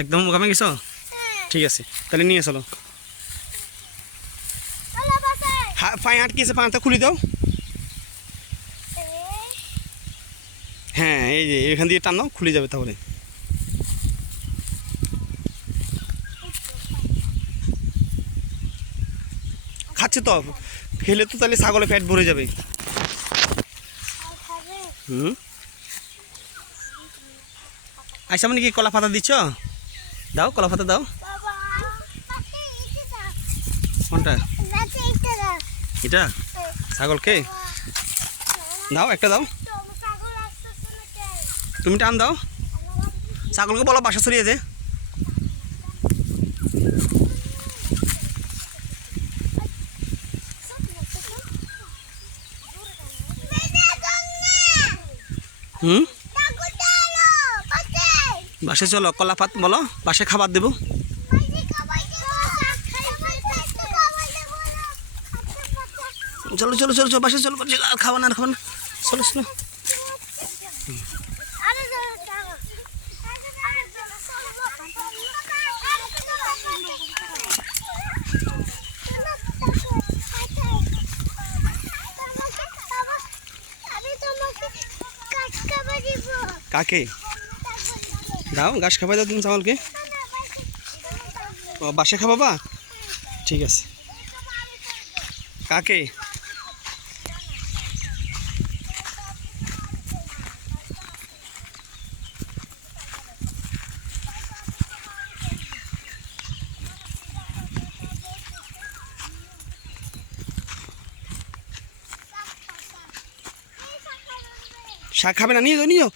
একদম ওখানে গেছো? ঠিক আছে, তাহলে নিয়ে চলো। পায়ে আটকেছে, পাটা খুলে দাও। হ্যাঁ, এই যে এখান দিয়ে টান দাও, খুলে যাবে তাহলে। খাচ্ছে তো, খেলে তো তাহলে ছাগলে পেট ভরে যাবে। হুম, আচ্ছা, মানে কি কলা পাতা দিচ্ছ? দাও, কলা পাতা দাও। কোনটা? এটা ছাগলকে দাও, একটা দাও। তুমি টান দাও, ছাগলকে বলো বাসা ছড়িয়ে দে। হুম, বাসে চলো, কলা পাত বলো, বাসে খাবার দেবো। চলো চলো চলো চলো, বাসে চলো, খাওয়া না, খাওয়া না, চলো চলো। কাকে দাও? ঘাস খাবাই দাও তুমি ছাগলকে। ও, বাসে খাবাবা? ঠিক আছে। কাকে? শাক খাবে না? নিয়ে যাও, নিয়ে যাও।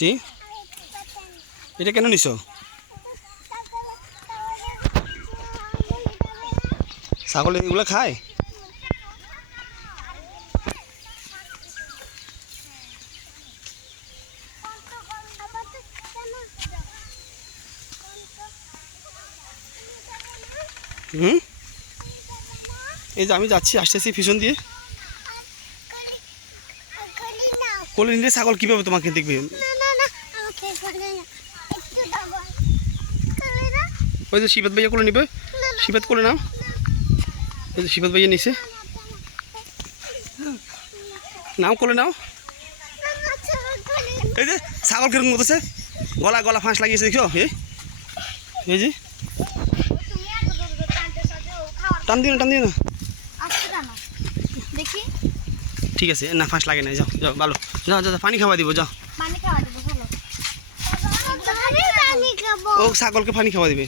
জি, এটা কেন নিছো? ছাগল এগুলো খায়? হুম, এই যে আমি যাচ্ছি, আসতেছি পিছন দিয়ে। কোলে নিলে ছাগল কীভাবে তোমাকে দেখবে? ওই যে শিবাত ভাইয়া কোলে নিবে, শিবাত কোলে নাও। ওই যে শিবাত ভাইয়া নিছে, নাও কোলে নাও। এই যে ছাগল কিরকম করতেছে, গলা গলা ফাঁস লাগিয়েছে, দেখছো? এই যে টান দিও না, টান দিও না। ঠিক আছে, না ফাঁস লাগে না, যাও যাও, ভালো, যাও যাও, পানি খাওয়া দিব, যাও। ও ছাগলকে পানি খাওয়া দিবে।